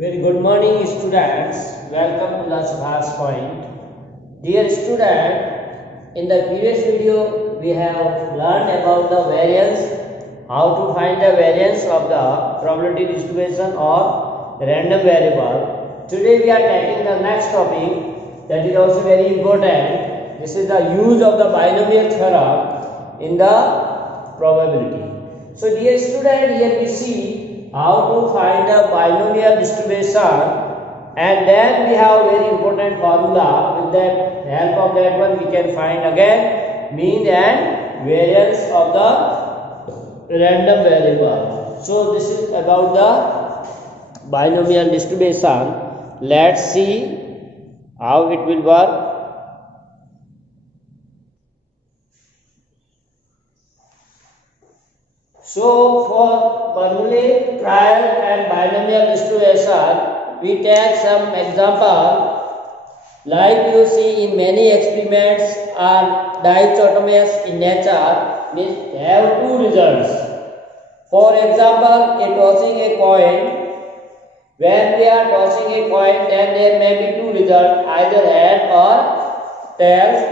Very good morning, students. Welcome to the Subhash Point. Dear student, in the previous video we have learned about the variance, how to find the variance of the probability distribution or random variable. Today we are taking the next topic that is also very important. This is the use of the binomial theorem in the probability. So dear student, here we see how to find the binomial distribution, and then we have very important formula. With that help of that one we can find again mean and variance of the random variable. So this is about the binomial distribution. Let's see how it will work. So for formula, trial and binomial distribution, we take some example. Like you see in many experiments are dichotomous in nature, means have two results. For example, in tossing a coin, when we are tossing a coin, then there may be two results, either head or tails.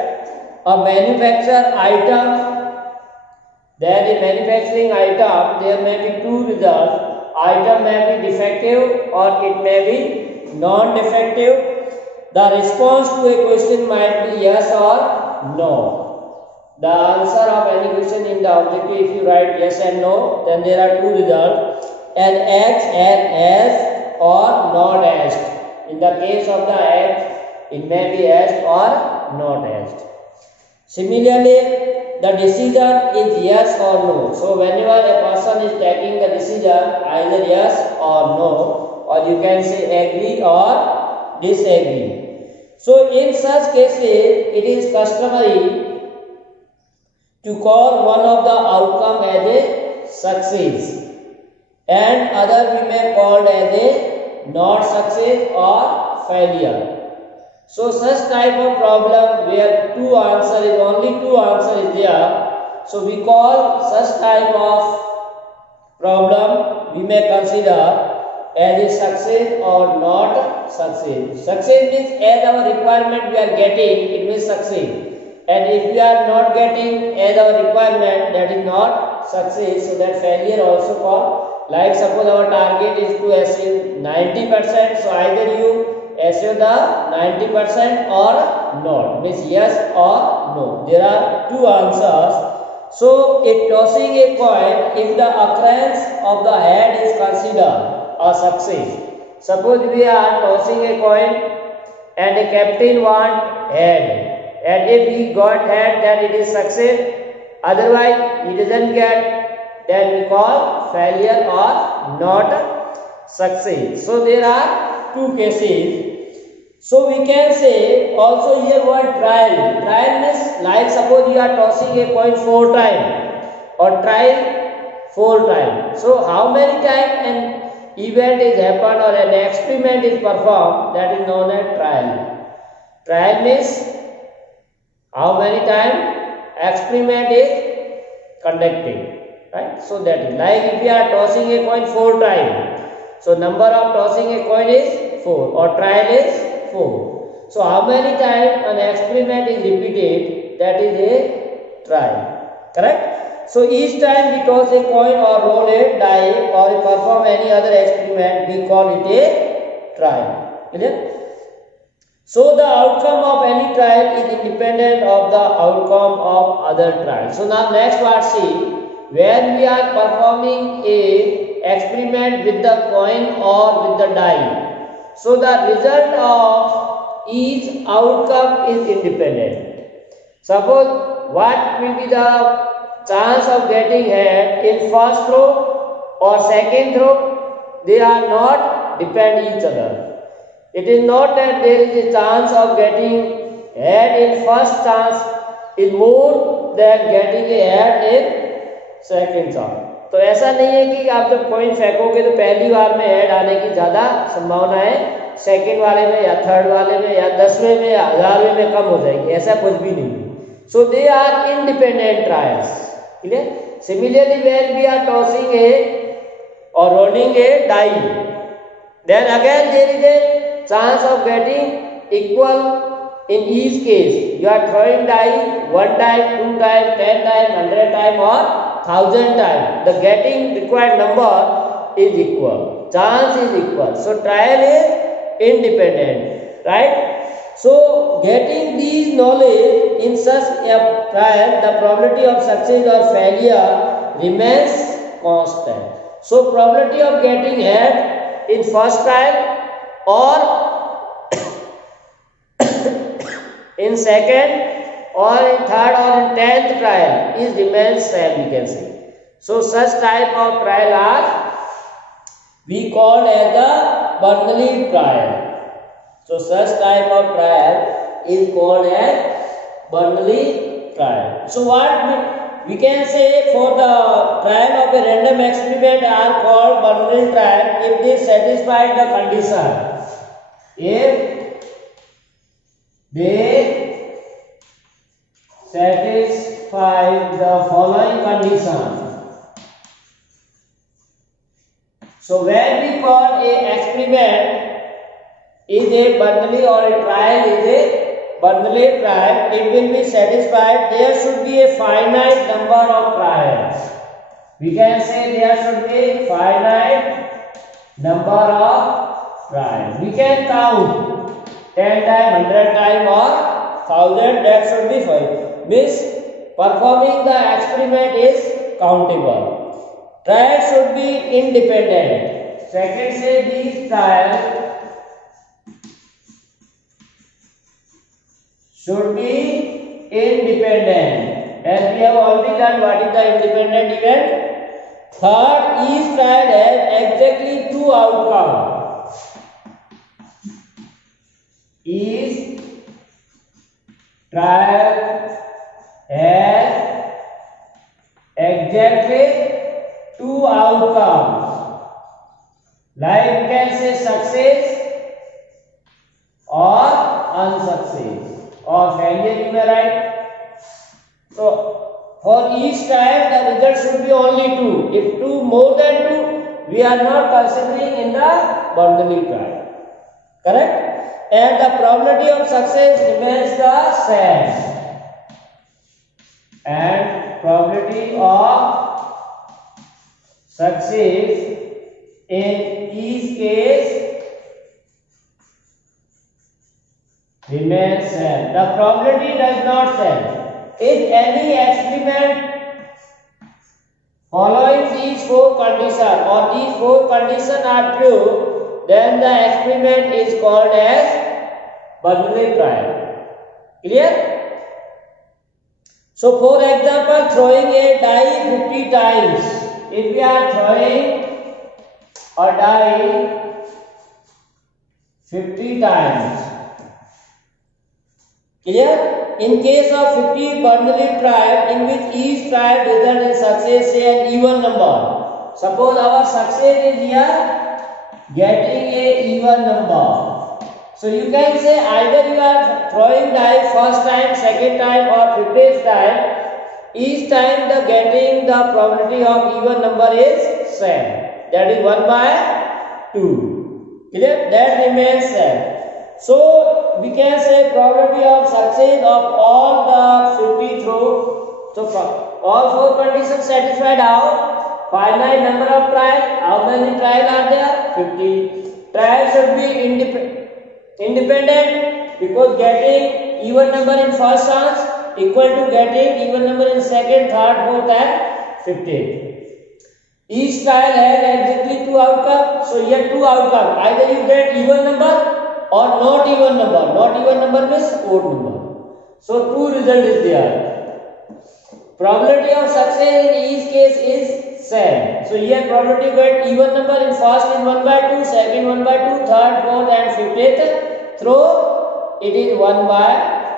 A manufactured item. Then in manufacturing item, there may be two results. Item may be defective or it may be non-defective. The response to a question might be yes or no. The answer of any question in the objective, if you write yes and no, then there are two results. And X and S or not asked. In the case of the X, it may be asked or not asked. Similarly, the decision is yes or no. So whenever a person is taking the decision, either yes or no, or you can say agree or disagree. So in such cases, it is customary to call one of the outcome as a success and other we may call as a not success or failure. So such type of problem where only two answer is there, so we call such type of problem we may consider as a success or not success. Success means as our requirement we are getting, it will succeed, and if we are not getting as our requirement, that is not success, so that failure also called. Like suppose our target is to achieve 90%, so either you achieve the 90% or not, means yes or no. There are two answers. So in tossing a coin, if the occurrence of the head is considered a success. Suppose we are tossing a coin and the captain want head, and if he got head, then it is success. Otherwise he doesn't get, then we call failure or not success. So there are two cases. So we can say also here word trial. Trial means like suppose you are tossing a coin 4 times or trial 4 times. So how many times an event is happened or an experiment is performed, that is known as trial. Trial means how many times experiment is conducted, right? So that is like if you are tossing a coin 4 times, so number of tossing a coin is 4 or trial is 4. So how many times an experiment is repeated, that is a trial, correct? So each time we toss a coin or roll a die or perform any other experiment, we call it a trial. Clear? So the outcome of any trial is independent of the outcome of other trials. So now next part, see, when we are performing a experiment with the coin or with the die, so the result of each outcome is independent. Suppose what will be the chance of getting head in first throw or second throw, they are not depend each other. It is not that there is a chance of getting head in first chance is more than getting a head in second chance. तो ऐसा नहीं है कि आप जब coin फेंकोगे तो पहली बार में हेड आने की ज्यादा संभावना है, सेकंड वाले में या थर्ड वाले में या 10वें में या 1000वें में कम हो जाएगी, ऐसा कुछ भी नहीं. So they are independent trials. Clear? Similarly when we are tossing a or rolling a die, Then again there is a chance of getting equal in each case. You are throwing die 1 time, 2 time, 10 time, 100 time or 1000 time. The getting required number is equal. Chance is equal. So trial is independent, right? So getting these knowledge in such a trial, the probability of success or failure remains constant. So probability of getting head in first trial or in second or in third or in 10th trial is remains same, we can say. So such type of trial are we called as the Bernoulli trial. So such type of trial is called as Bernoulli trial. So what we can say for the trial of a random experiment are called Bernoulli trial if they satisfy the condition. If they satisfy the following condition. So when we call a experiment is a Bernoulli or a trial is a Bernoulli trial, it will be satisfied. There should be a finite number of trials. We can say there should be a finite number of trials. We can count 10 times, 100 times or 1000. That should be fine. Means performing the experiment is countable. Trial should be independent. Second, say these trials should be independent. As we have already done, what is the independent event? Third, each trial has exactly two outcomes. Each trial has exactly two outcomes. Like we can say success or unsuccess. Or failure you may write. So for each trial the result should be only two. If two more than two, we are not considering in the Bernoulli trial. Correct? And the probability of success remains the same. And probability of success in each case remains same. The probability does not change. If any experiment following these four conditions or these four conditions are true, then the experiment is called as Bernoulli trial. Clear? So for example, throwing a die 50 times. If we are throwing a die 50 times. Clear? In case of 50 Bernoulli trial, in which each trial result in success say an even number. Suppose our success is here getting a even number. So you can say either you are throwing die first time, second time or 50th time. Each time the getting the probability of even number is same. That is 1 by 2. Clear? That remains same. So we can say probability of success of all the 50 through. So all four conditions satisfied out. Finite number of trials. How many trials are there? 50. Trials should be independent because getting even number in first chance equal to getting even number in second, third, fourth and 15th. Each trial has exactly two outcomes. So here two outcomes. Either you get even number or not even number. Not even number means odd number. So two result is there. Probability of success in each case is same. So here probability get even number in first is 1 by 2, second 1 by 2, third, fourth and 50th. Through it is 1 by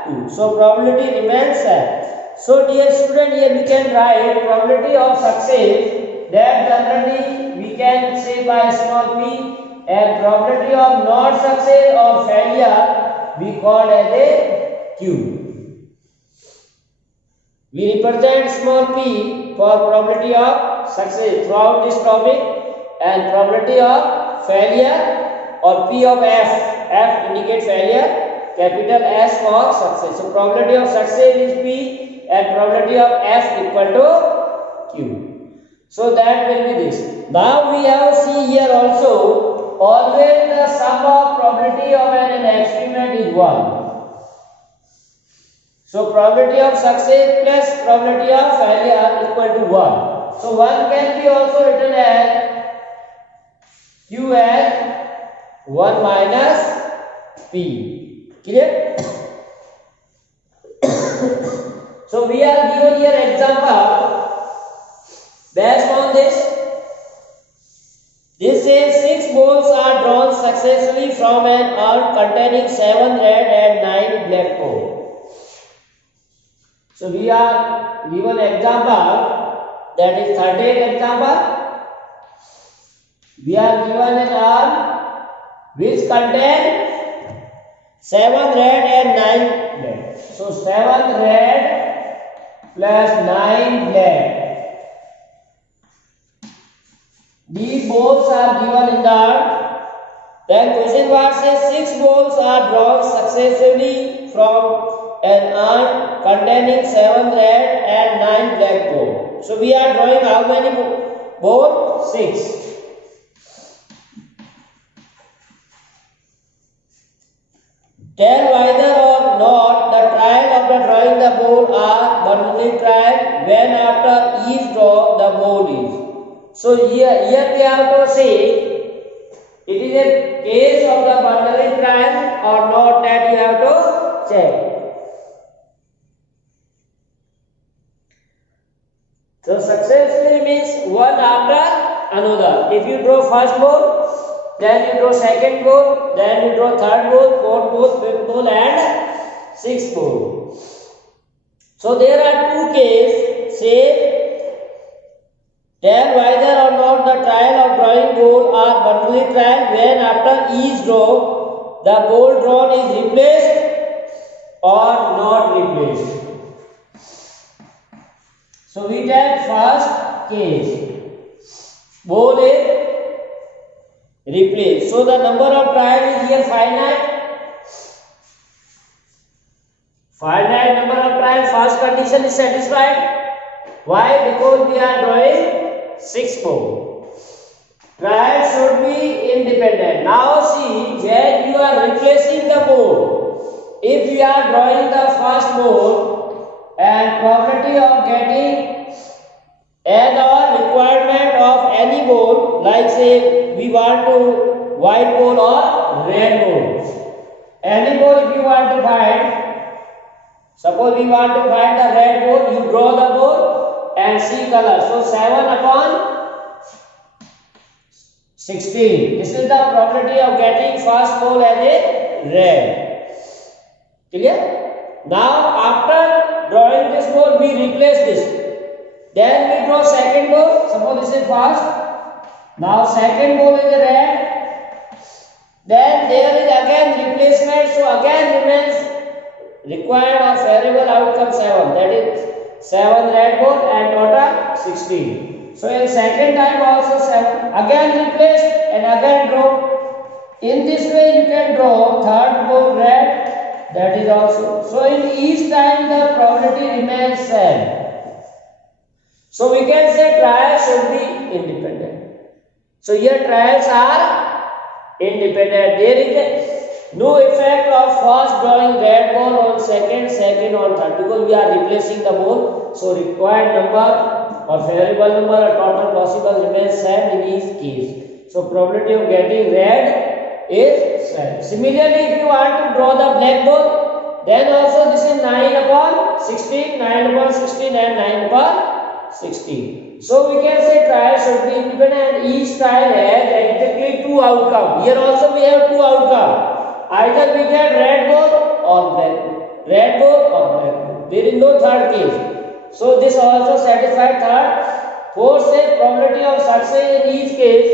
2. So probability remains same. So dear student, here we can write probability of success that generally we can say by small p. And probability of not success or failure we call as a Q. We represent small p for probability of success throughout this topic and probability of failure or P of F. F indicate failure. Capital S for success. So probability of success is P and probability of F equal to Q. So that will be this. Now we have see here also, always the sum of probability of an experiment is 1. So probability of success plus probability of failure equal to 1. So 1 can be also written as Q as 1 minus P. Clear? So we are given here example based on this. This says 6 balls are drawn successfully from an urn containing 7 red and 9 black balls. So we are given example, that is 13th example. We are given an urn which contains 7 red and 9 black. So 7 red plus 9 black. These balls are given in the urn. Then question mark says 6 balls are drawn successively from an urn containing 7 red and 9 black balls. So we are drawing how many balls? 6. Tell whether or not the trial of the drawing the ball are bundle trial when after each draw the ball is. So here we have to say it is a case of the bundle trial or not, that you have to check. So successfully means one after another. If you draw first ball, then you draw second ball, then you draw third ball, fourth ball, fifth ball and sixth ball. So there are two cases. Say, tell whether or not the trial of drawing ball are bundle trial when after each draw the ball drawn is replaced or not replaced. So we take first case. Ball is replaced. So the number of trials is here finite. Finite number of trials, first condition is satisfied. Why? Because we are drawing 6 balls. Trials should be independent. Now see, when you are replacing the ball, if you are drawing the first ball and probability of getting as our requirement of any ball, like say we want to white ball or red ball. Any ball if you want to find, suppose we want to find the red ball, you draw the ball and see color. So 7 upon 16. This is the probability of getting first ball as a red. Clear? Now after drawing this ball, we replace this. Then we draw second ball. Suppose this is first. Now second ball is red. Then there is again replacement. So again remains required of variable outcome 7. That is 7 red ball and total 16. So in second time also 7. Again replaced and again draw. In this way you can draw third ball red. That is also. So in each time the probability remains same. So we can say trials should be independent. So here trials are independent. There is no effect of first drawing red ball on second, second on third, because we are replacing the ball. So required number or variable number or total possible remains same in each case. So probability of getting red is same. Similarly, if you want to draw the black ball, then also this is 9 upon 16, 9 upon 16 and 9 upon 16. So we can say trial should be independent and each trial has exactly 2 outcomes. Here also we have 2 outcomes. Either we get red ball or black ball. Red ball or black ball. There is no third case. So this also satisfies third. Fourth says probability of success in each case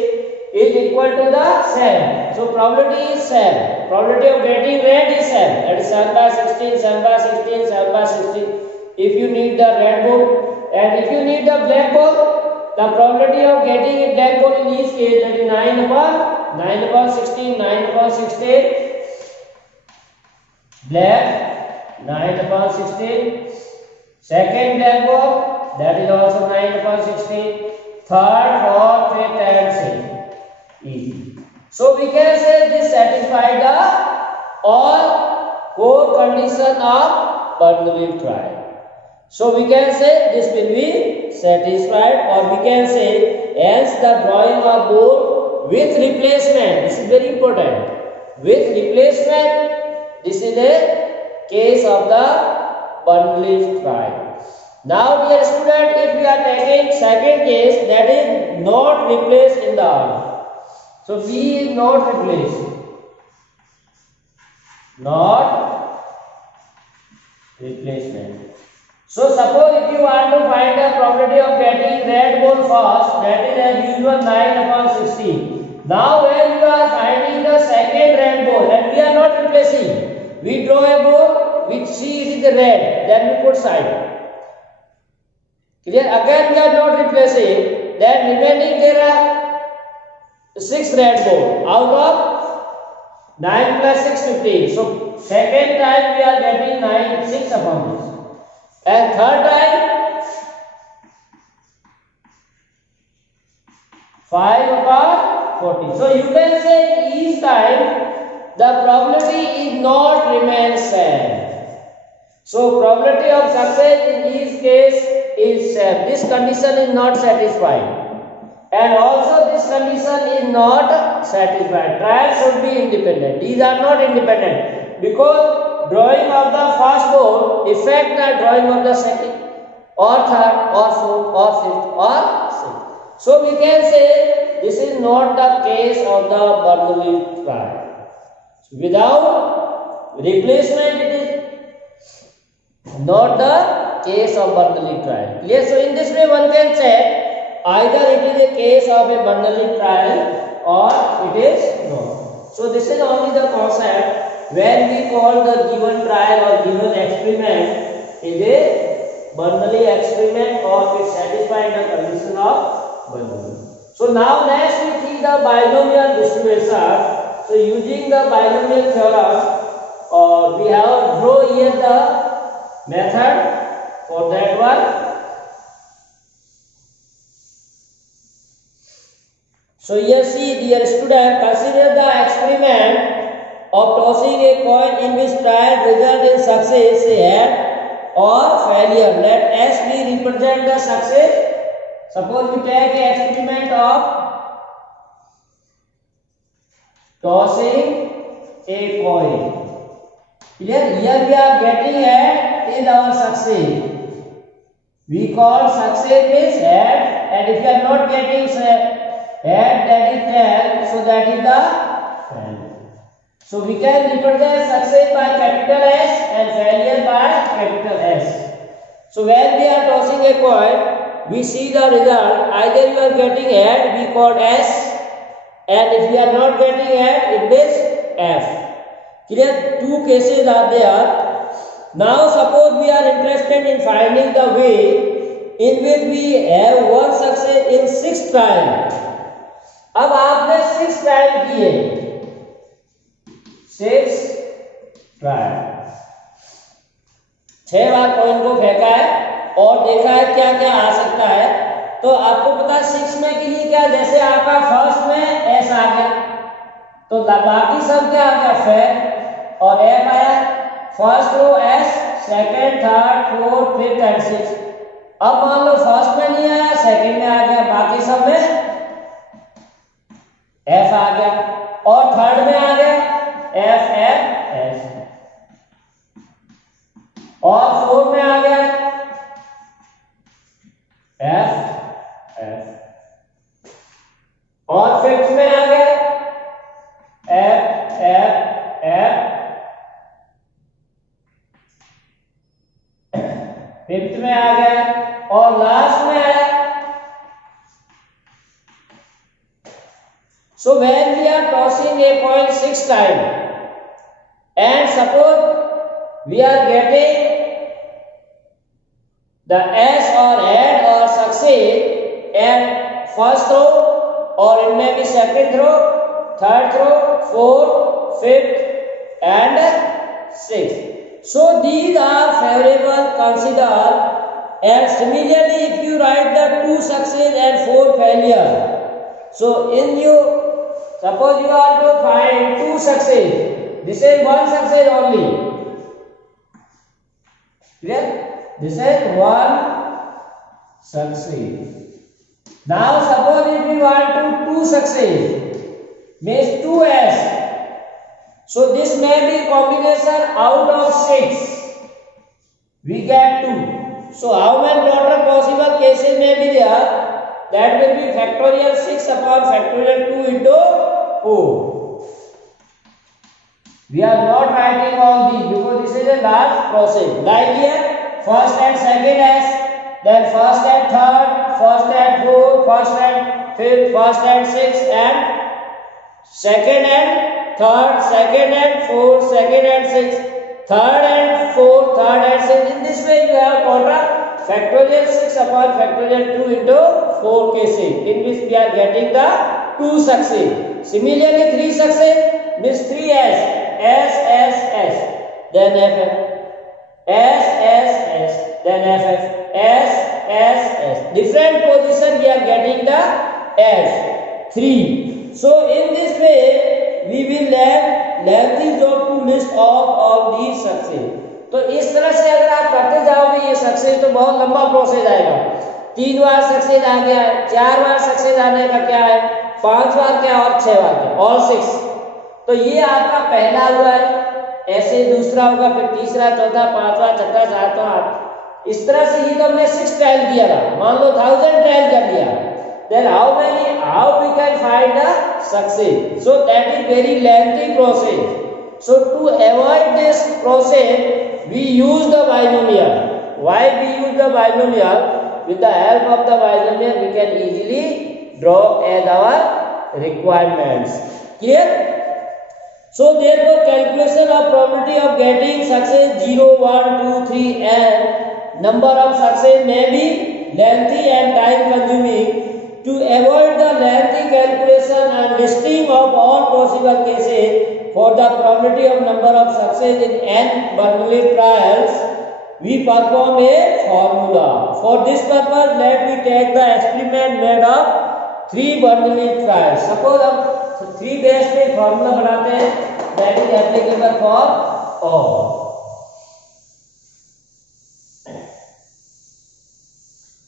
is equal to the same. So probability is same. Probability of getting red is same. That is 7 by 16, 7 by 16, 7 by 16. If you need the red ball. And if you need the black ball, the probability of getting a black ball in each case, that is 9 upon 9/16, 9/16. Black, 9/16. Second blackboard, that is also 9/16. Third, fourth, fifth, and sixth. Easy. So we can say this satisfied the all core condition of Bernoulli trial. So we can say this will be satisfied, or we can say hence the drawing of board with replacement. This is very important. With replacement, this is a case of the Bernoulli trial. Now dear student, if we are taking second case, that is not replaced in the arm. So B is not replaced. Not replacement. So suppose if you want to find the property of getting red ball first, that is as usual 9/16. Now when you are finding the second red ball and we are not replacing, we draw a ball which see it is the red, then we put side. Clear? Again we are not replacing, then remaining there are 6 red ball out of 9 plus 6, 15. So second time we are getting 9, 6 upon this. And third time 5 upon 40. So you can say each time the probability is not remain same. So probability of success in each case is same. This condition is not satisfied. And also this condition is not satisfied. Trial should be independent. These are not independent because drawing of the first ball affect the drawing of the second or third or fourth or fifth or sixth. So we can say this is not the case of the Bernoulli trial. So without replacement it is not the case of Bernoulli trial. Clear? So in this way one can say either it is a case of a Bernoulli trial or it is not. So this is only the concept when we call the given trial or given experiment is a Bernoulli experiment or it satisfies the condition of Bernoulli. So now next we see the binomial distribution. So using the binomial theorem, we have draw here the method for that one. So here see dear student, consider the experiment of tossing a coin in which trial result in success, head or failure. Let S be represent the success. Suppose we take an experiment of tossing a coin. Here we are getting head is our success. We call success is head, and if you are not getting head, that is tail, so that is the failure. So we can represent success by capital S and failure by capital S. So when we are tossing a coin, we see the result. Either you are getting head, we call S, and if you are not getting head, it is F. Clear? Two cases are there. Now suppose we are interested in finding the way in which we have one success in 6 trials. अब आपने 6 trial किए, 6 trial, 6 बार coin को फेंका है और देखा है क्या क्या आ सकता है। तो आपको पता 6 में के लिए क्या, जैसे आपका फर्स्ट में एस आ गया तो बाकी सब क्या आ गया, फेल और एफ आया। First row S, second, third, fourth, fifth and sixth. अब मान लो फर्स्ट में नहीं आया, सेकंड में आ गया, बाकी सब में एफ आ गया और थर्ड में आ गया एफ एफ एस और फोर्थ में आ गया एफ एफ और फिफ्थ में आ गया एफ एफ एफ, फिफ्थ में आ गया और लास्ट में आया। So when we are tossing a coin 6 times and suppose we are getting the S or head or succeed and first row or it may be second row third throw, fourth, fifth, and sixth. So these are favorable considered. And similarly, if you write the 2 success and 4 failure, so in you, suppose you are to find 2 success, this is 1 success only. Clear? This is 1 success. Now suppose if you want to 2 success, means 2s. So this may be combination out of 6. We get 2. So how many total possible cases may be there? That will be factorial 6 upon factorial 2 into 4. We are not writing all these because this is a large process. Like here, first and second s, then first and third, first and fourth, first and fifth, first and sixth, and second and third, second and fourth, second and sixth. Third and fourth, third and sixth. In this way, you have contra factorial 6 upon factorial 2 into 4 cases, in which we are getting the 2 success. Similarly, 3 success means 3s, s, then ff, s, then ff, s. Different position we are getting the s. 3. So in this way, we will learn lengthy job to list of these success. तो इस तरह से अगर आप करते जाओगे ये success तो बहुत लंबा प्रोसेस आएगा. 3 बार सक्सेस आ गया है, 4 बार सक्सेस आने का क्या है, 5 बार क्या और 6 बार क्या, ऑल 6. तो ये आपका पहला हुआ है, ऐसे दूसरा होगा, फिर तीसरा, चौथा, पांचवा, छठा, सातवां, आठ. इस तरह से ये तो हमने 6 ट्रायल किया था. मान लो 1000 ट्रायल कर लिया. Then how we can find the success? So that is very lengthy process. So to avoid this process, we use the binomial. Why we use the binomial? With the help of the binomial, we can easily draw as our requirements. Clear? So therefore, calculation of probability of getting success 0, 1, 2, 3, and number of success may be lengthy and time consuming. To avoid the lengthy calculation and listing of all possible cases for the probability of number of success in n Bernoulli trials, we perform a formula. For this purpose, let me take the experiment made of 3 Bernoulli trials. Suppose हम 3 base पे formula बनाते हैं, that is applicable for all.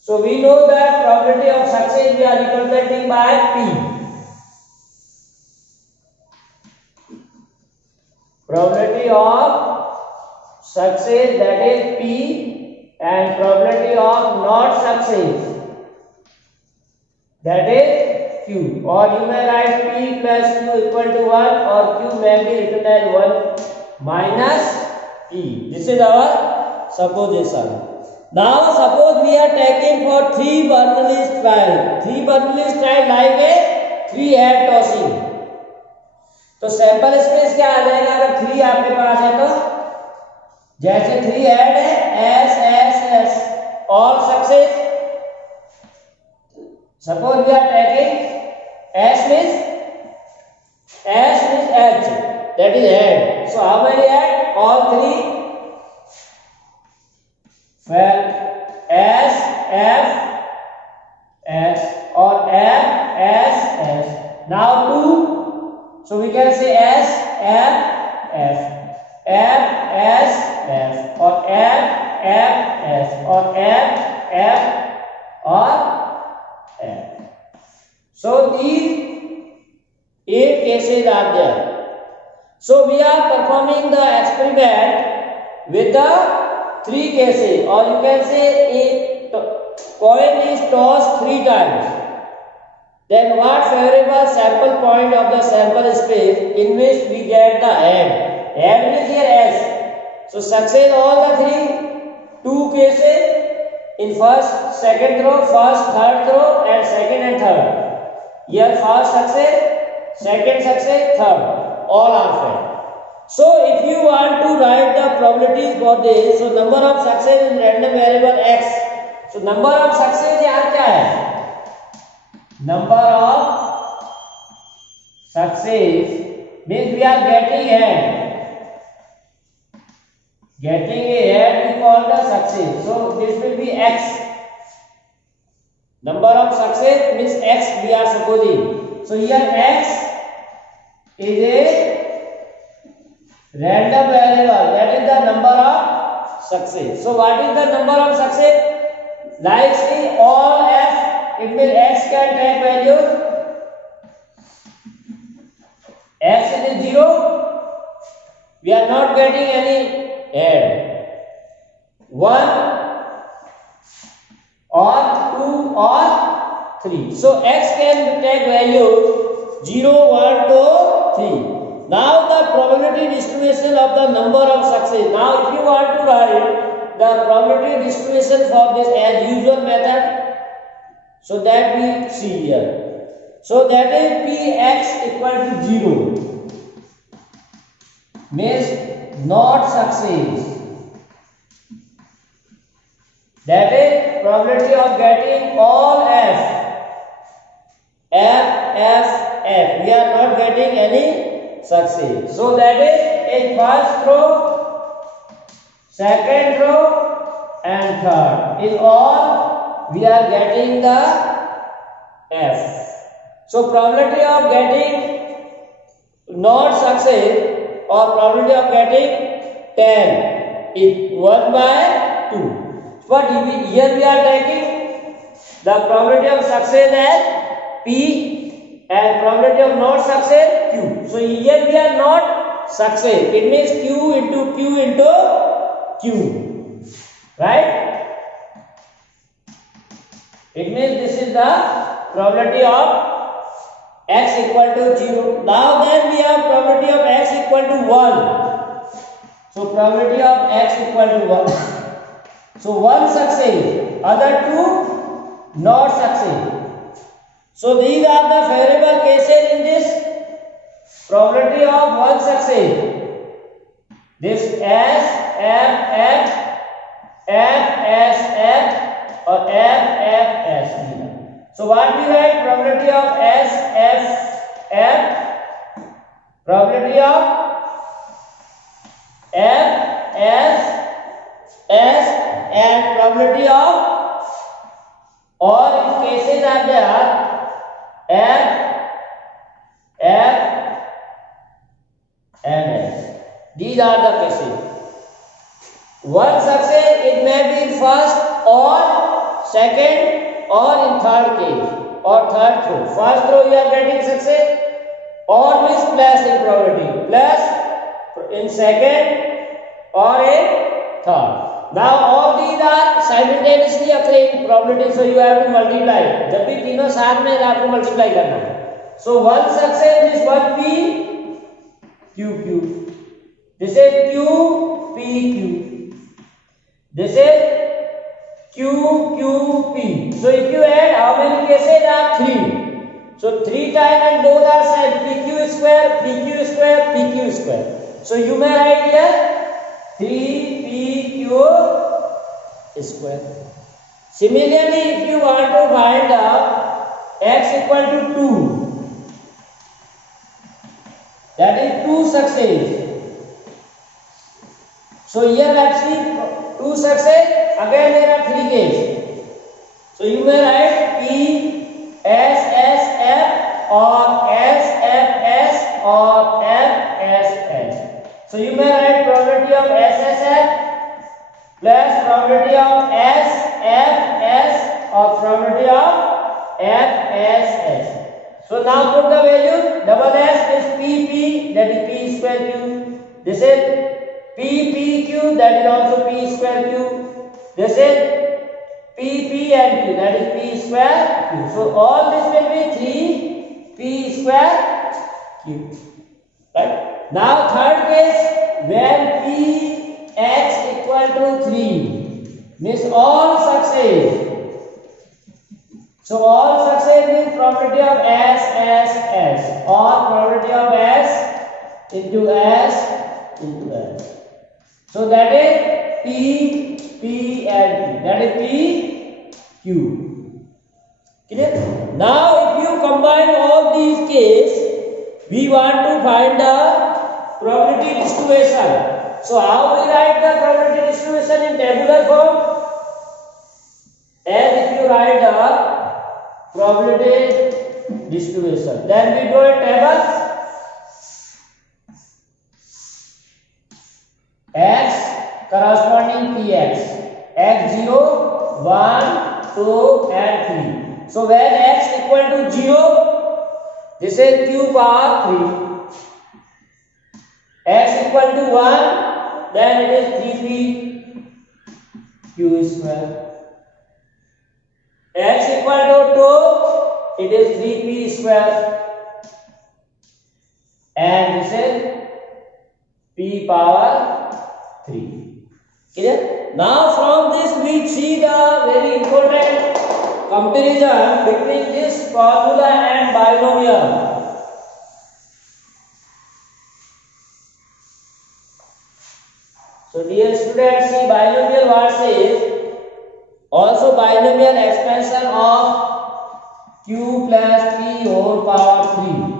So we know that probability of success we are representing by P. Probability of success, that is P, and probability of not success, that is Q. Or you may write P plus Q equal to 1, or Q may be written as 1 minus E. This is our supposition. Now suppose we are taking for 3 Bernoulli trial. 3 Bernoulli trial like a 3 head tossing. तो sample space क्या आ जाएगा अगर 3 आपके पास है तो? जैसे 3 head है, S, all success. Suppose we are taking S means H, that is head. So how many head? All 3. Well, S, F, S, or M, S, S. Now 2. So we can say S, M, F, M, S, F, or M, M, S, or M, F, or F. So these 8 cases are there. So we are performing the experiment with the 3 cases, or you can say a coin is tossed 3 times. Then what favorable sample point of the sample space in which we get the head? Head means here S. So success all the 2 cases in first, second throw, first, third throw, and second and third. Here first success, second success, third. All are failed. So if you want to write the probabilities for this, so number of success in random variable x. So number of success यहाँ क्या है? Number of success means we are getting ahead. Getting ahead we call the success. So this will be x. Number of success means x we are supposing. So here x is a random variable, that is the number of success. So what is the number of success? Like see all f, it means x can take values. X is 0. We are not getting any add. 1 or 2 or 3. So x can take values 0, 1 to 3. Now the probability distribution of the number of success. Now if you want to write the probability distribution for this as usual method, so that we see here. So that is Px equal to 0 means not success. That is probability of getting all f. We are not getting any success. So that is in first row, second row and third. In all we are getting the f. So probability of getting not success or probability of getting 10 is 1 by 2. But here we are taking the probability of success as P and probability of not success Q. So here we are not success. It means Q into Q into Q. Right? It means this is the probability of x equal to 0. Now then we have probability of x equal to 1. So probability of x equal to 1. So one success, other two not success. So these are the favorable cases in this probability of one success. This S, F, F, F, S, F or F, F, S. So what we write? Probability of S, F, F, probability of F, S, S and probability of all in cases are there F, F and S. These are the cases. One success it may be in first or second or in third case or third row. First row you are getting success or means plus in probability, plus in second or in third. Now all these are simultaneously occurring probability, so you have to multiply. जब भी तीनों साथ में आपको multiply करना है. So one success is 1p q q. This is q p q. This is q q p. So if you add, how many cases are 3? So 3 times and both are same. pq square, pq square, pq square. So you may write here 3pq square. Similarly, if you want to find x equal to 2, that is 2 success. So here let's see 2 success. Again there are 3 cases. So you may write P S S F or S F S or F S S. So you may write probability of SSF plus probability of SFS or probability of FSS. So now put the value. Double S is PP, that is P square Q. This is PPQ, that is also P square Q. This is PP and Q, that is P square Q. So all this will be 3P square Q. Right? Now third case, when Px equal to 3 means all success. So all success means probability of S, S, S or probability of S into S into S. So that is P, P and Q. That is P, Q. Clear? Now if you combine all these cases, We want to find the probability distribution. So how we write the probability distribution in tabular form? As if you write the probability distribution, then we draw a table. X corresponding px, x0, 1, 2 and 3. So when x equal to 0, this is q power 3. X equal to 1, then it is 3p q square. X equal to 2, it is 3p square. And this is p power 3. Clear? Now from this we see the very important comparison between this formula and binomial. So dear students, see binomial what says? Also binomial expansion of q plus p whole power 3.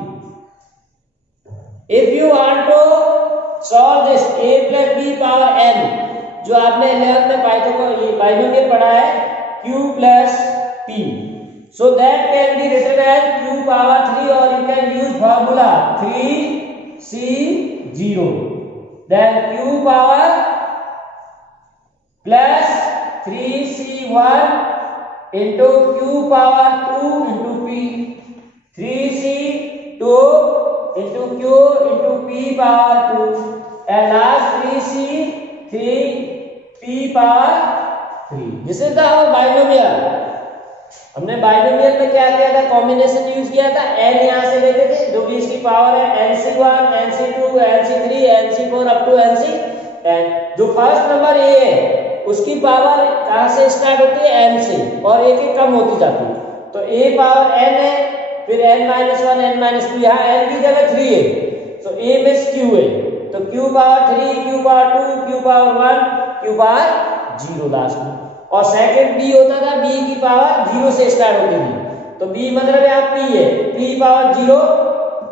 If you want to solve this a plus b power n, जो आपने 11th में Python को ये binomial पढ़ा है q plus p, so that can be written as q power 3 or you can use formula 3c0, then q power plus 3c1 into q power 2 into p, 3c2 into q into p power 2 and last 3c3 p power 3. This is the our binomial. हमने binomial में क्या किया था? Combination use किया था, n यहां से लेते थे जो भी इसकी पावर है nc1 nc2 nc3 nc4 up to nc, जो फर्स्ट नंबर a है उसकी पावर कहां से स्टार्ट होती है? n से, और एक एक कम होती जाती है. तो a पावर n है, फिर n-1 n-2, यहाँ n की जगह 3 है, तो a में q है, तो q power 3 q power 2 q power 1 q power 0 last में. और सेकंड b होता था, b की पावर 0 से स्टार्ट होती थी, तो b मतलब यहाँ p है, p पावर 0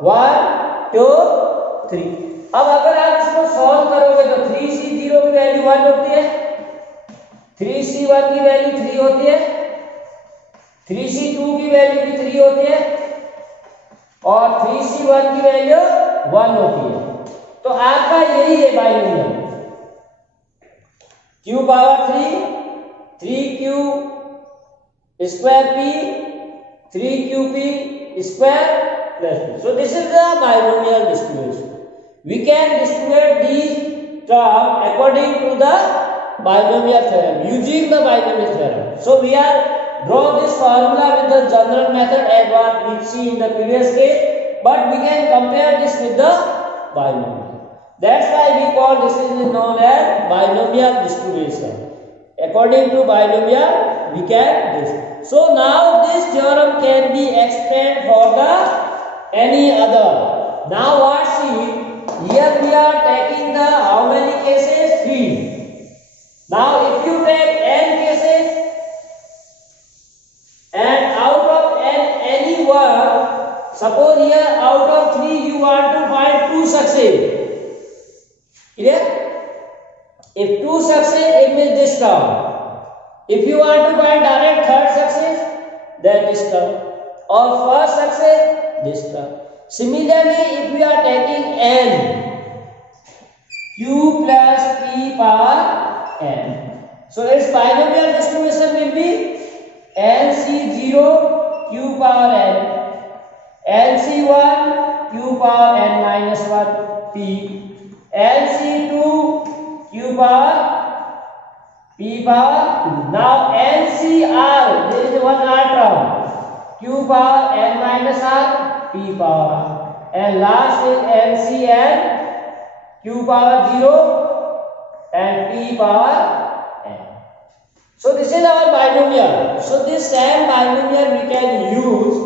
1 2 3. अब अगर आप इसको सॉल्व करोगे तो 3c0 की वैल्यू 1 होती है, 3c1 की वैल्यू 3 होती है, 3c2 की वैल्यू भी 3 होती है और 3c1 की वैल्यू 1 होती है. तो आपका यही है binomial q power 3q square p 3qp square plus p. So this is the binomial distribution. We can distribute these terms according to the binomial theorem, using the binomial theorem. So we are draw this formula with the general method as what we see in the previous case, but we can compare this with the binomial. That's why we call this is known as binomial distribution. According to binomial, we can this. So now this theorem can be explained for the any other. Now what see? Here we are taking the how many cases? 3. Now if you take n cases and out of n any one, suppose here out of 3 you want to find 2 success. Clear? If 2 success, it means this term. If you want to find direct third success, then this term. Or first success, this term. Similarly, if we are taking n, q plus p power n. So its binomial distribution will be nc0 q power n, nc1 q power n minus 1 p, nc2 q power p power 2. Now NCR, there is one R term, q power n minus r p power r, and last is NCN q power 0 and p power n. So this is our binomial. So this same binomial we can use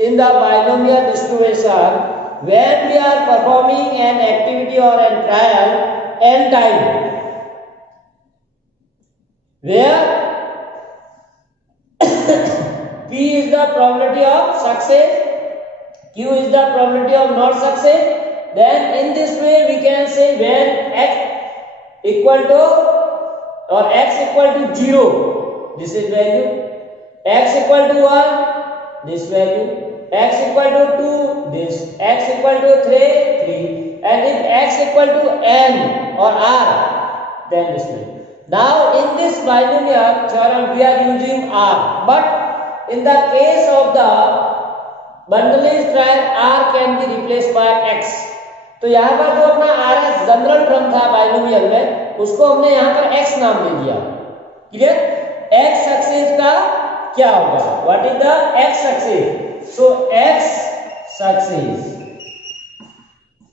in the binomial distribution when we are performing an activity or a trial n time, where p is the probability of success Q is the probability of not success. Then in this way we can say when x equal to or x equal to 0, this is value. X equal to 1, this value. X equal to 2, this. X equal to 3. And if x equal to n or r, then this value. Now in this binomial theorem we are using r, but in the case of the Bernoulli's trial r can be replaced by x. तो यहाँ पर जो अपना r general term था binomial में, उसको हमने यहाँ पर x नाम दे दिया. क्लियर? x सक्सेस का क्या होगा? What is the x success? So x success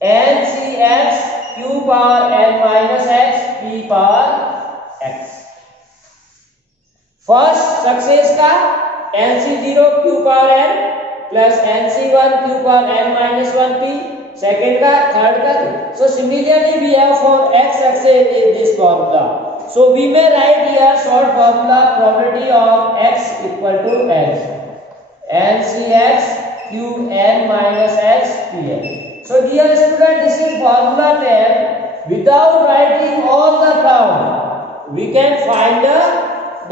n c x q power n minus x p power x. First success का nc0 q power n plus nc1 q power n minus 1p. Second का, third का. So similarly we have for x success is this formula. So we may write here short formula probability of x equal to x. NCx q n minus x pn. So dear student, this is formula 10. Without writing all the term, we can find the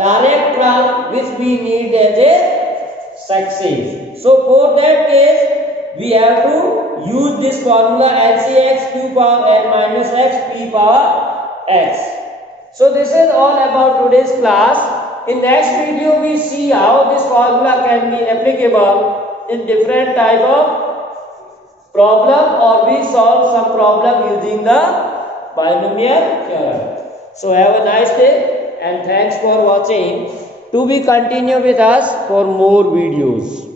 direct term which we need as a success. So for that case, we have to use this formula NCx q power n minus x p power x. So this is all about today's class. In next video we see how this formula can be applicable in different type of problem, or we solve some problem using the binomial theorem. So have a nice day and thanks for watching. To be continue with us for more videos.